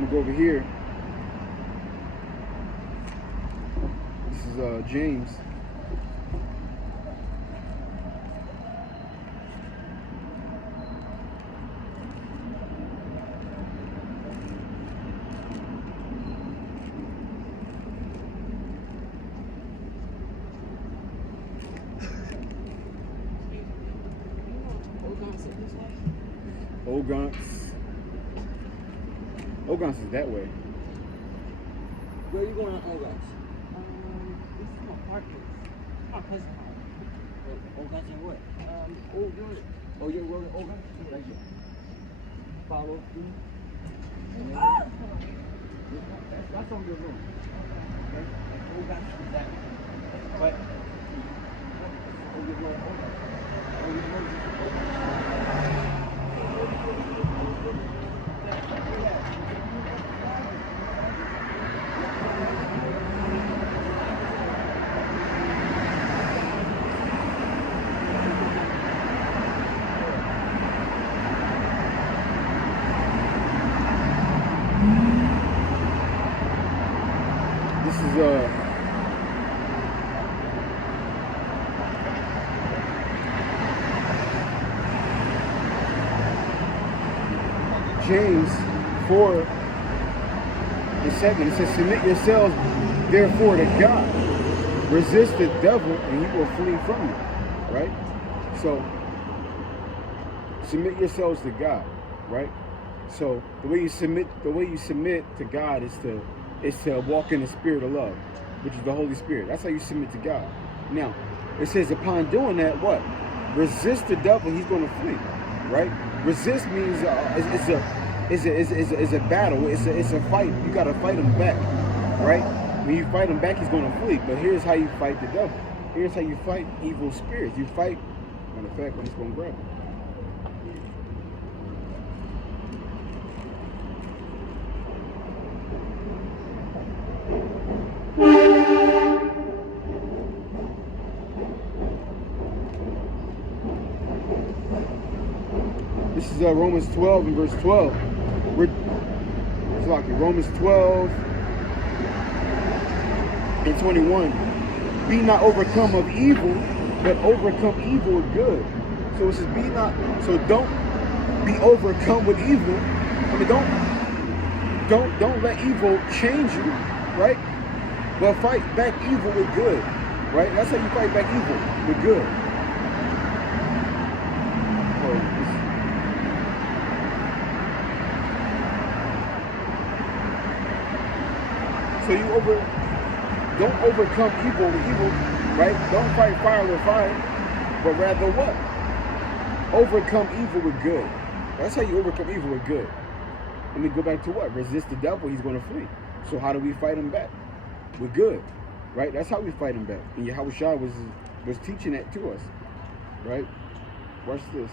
I'm gonna go over here. This is James. Ogons is that way. Where are you going on Ogons? This is my partner. My cousin. Ogons and what? Ogons. Oh, you're rolling Ogons? Right here. Follow through. That's on your room. Okay? Ogons is that way. But, oh, you're rolling Ogons. Oh, you're rolling Ogons. This is James 4:7. It says, submit yourselves therefore to God. Resist the devil and he will flee from you. Right? So submit yourselves to God, right? So the way you submit to God is to walk in the spirit of love, which is the Holy Spirit. That's how you submit to God. Now, it says upon doing that, what? Resist the devil, he's going to flee, right? Resist means it's a battle. It's a fight. You got to fight him back, right? When you fight him back, he's going to flee. But here's how you fight the devil. Here's how you fight evil spirits. You fight. Matter of fact, I'm just going to grab it. This is Romans 12 and verse 12. It's like Romans 12 and 21. Be not overcome of evil, but overcome evil with good. So it says, be not. So don't be overcome with evil. I mean, don't let evil change you, right? But fight back evil with good, right? That's how you fight back evil, with good. So don't overcome evil with evil, right? Don't fight fire with fire, but rather what? Overcome evil with good. That's how you overcome evil with good. Let me go back to what? Resist the devil, he's going to flee. So how do we fight him back? With good, right? That's how we fight him back. And Yahushua was teaching that to us, right? Watch this.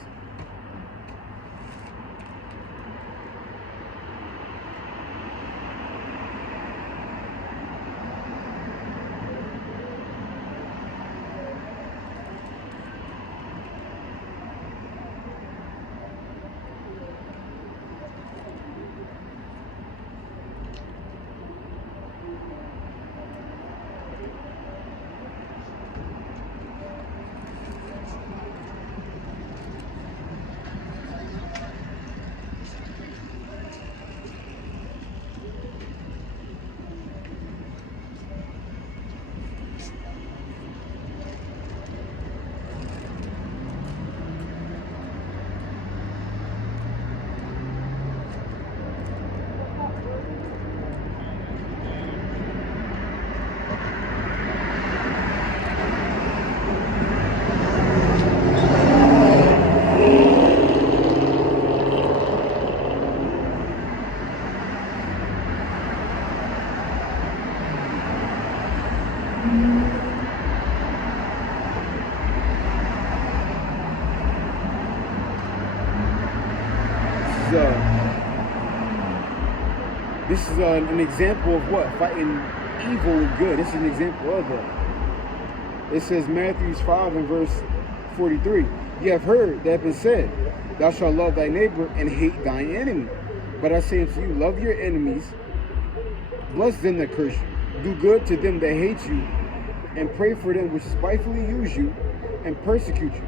This is an example of what? Fighting evil with good. This is an example of that. It says Matthew 5 and verse 43. You have heard that have been said, thou shalt love thy neighbor and hate thine enemy. But I say unto you, love your enemies, bless them that curse you, do good to them that hate you, and pray for them which spitefully use you and persecute you,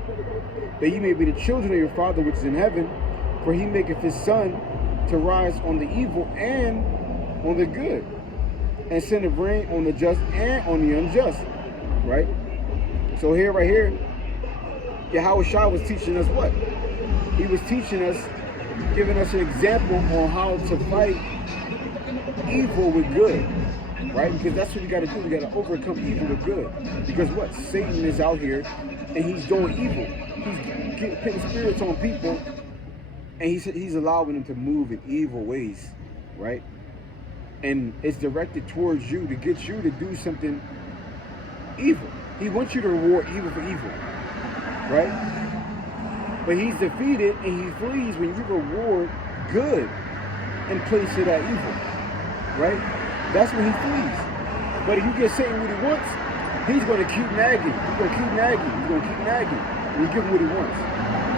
that ye may be the children of your Father which is in heaven, for he maketh his sun to rise on the evil and on the good, and sendeth rain on the just and on the unjust. Right? So here, right here, Yahweh Shah was teaching us what? He was teaching us, giving us an example on how to fight evil with good. Right? Because that's what we got to do. We got to overcome evil with good. Because what? Satan is out here and he's doing evil. He's putting spirits on people, and he's allowing them to move in evil ways. Right? And it's directed towards you to get you to do something evil. He wants you to reward evil for evil. Right? But he's defeated and he flees when you reward good in place of that evil. Right? That's when he flees. But if you get Satan what he wants, he's going to keep nagging. He's going to keep nagging. He's going to keep nagging. When you give him what he wants.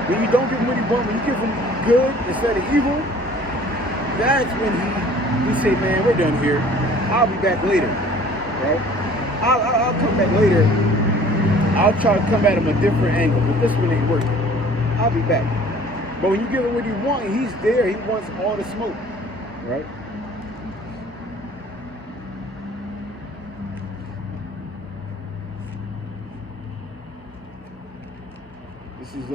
When you don't give him what he wants, when you give him good instead of evil, that's when he say, man, we're done here. I'll be back later. Right? I'll come back later. I'll try to come at him a different angle, but this one ain't working. I'll be back. But when you give him what he wants, he's there. He wants all the smoke. Right? This is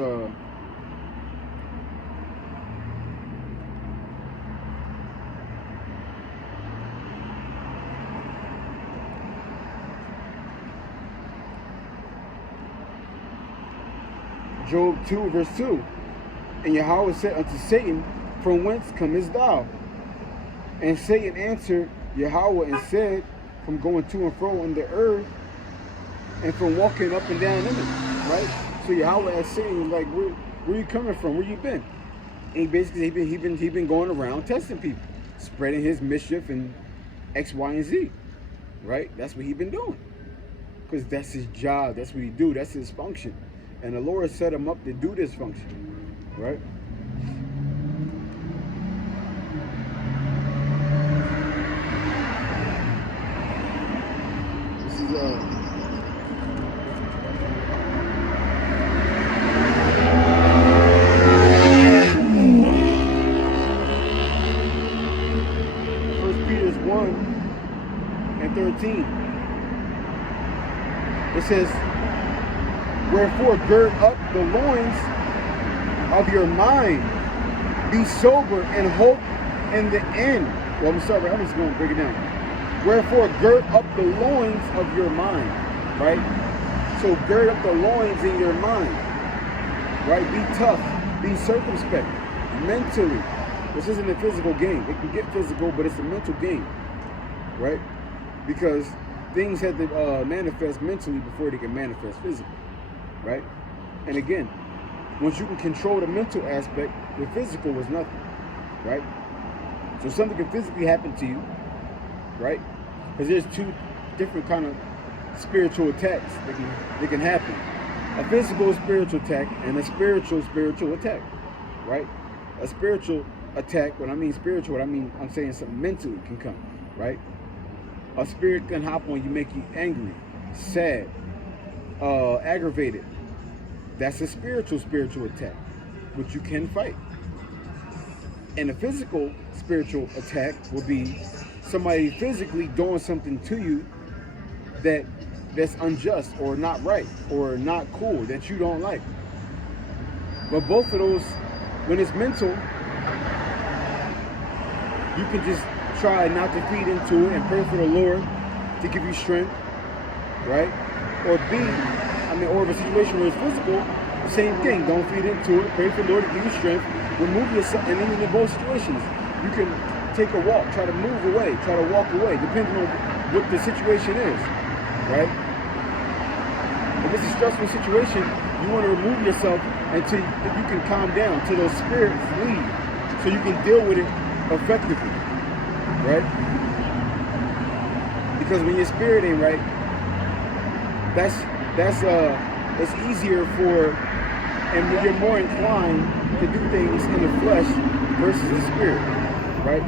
Job 2 verse 2. And Yahweh said unto Satan, from whence comest thou? And Satan answered Yahweh and said, from going to and fro in the earth, and from walking up and down in it. Right? So Yahweh asked Satan, like, where you coming from? Where you been? And he basically he been going around testing people, spreading his mischief and X, Y, and Z. Right? That's what he been doing. Because that's his job. That's what he do. That's his function. And the Lord set him up to do this function. Right? This is it says, wherefore gird up the loins of your mind, be sober and hope in the end. Well, I'm sorry, I'm just going to break it down. Wherefore gird up the loins of your mind, right? So gird up the loins in your mind, right? Be tough, be circumspect, mentally. This isn't a physical game. It can get physical, but it's a mental game, right? Because things have to manifest mentally before they can manifest physically, right? And again, once you can control the mental aspect, the physical is nothing, right? So something can physically happen to you, right? Because there's two different kind of spiritual attacks that can happen. A physical spiritual attack and a spiritual attack, right? A spiritual attack, when I mean spiritual, I'm saying something mentally can come, right? A spirit can hop on you, make you angry, sad, aggravated. That's a spiritual attack, which you can fight. And a physical spiritual attack will be somebody physically doing something to you that's unjust or not right or not cool, that you don't like. But both of those, when it's mental, you can just try not to feed into it and pray for the Lord to give you strength, right? Or or if a situation where it's physical, same thing. Don't feed into it. Pray for the Lord to give you strength. Remove yourself, and then in both situations, you can take a walk, try to move away, try to walk away, depending on what the situation is, right? If it's a stressful situation, you want to remove yourself until you can calm down, till those spirits leave, so you can deal with it effectively. Right? Because when your spirit ain't right, it's easier and you're more inclined to do things in the flesh versus the spirit. right?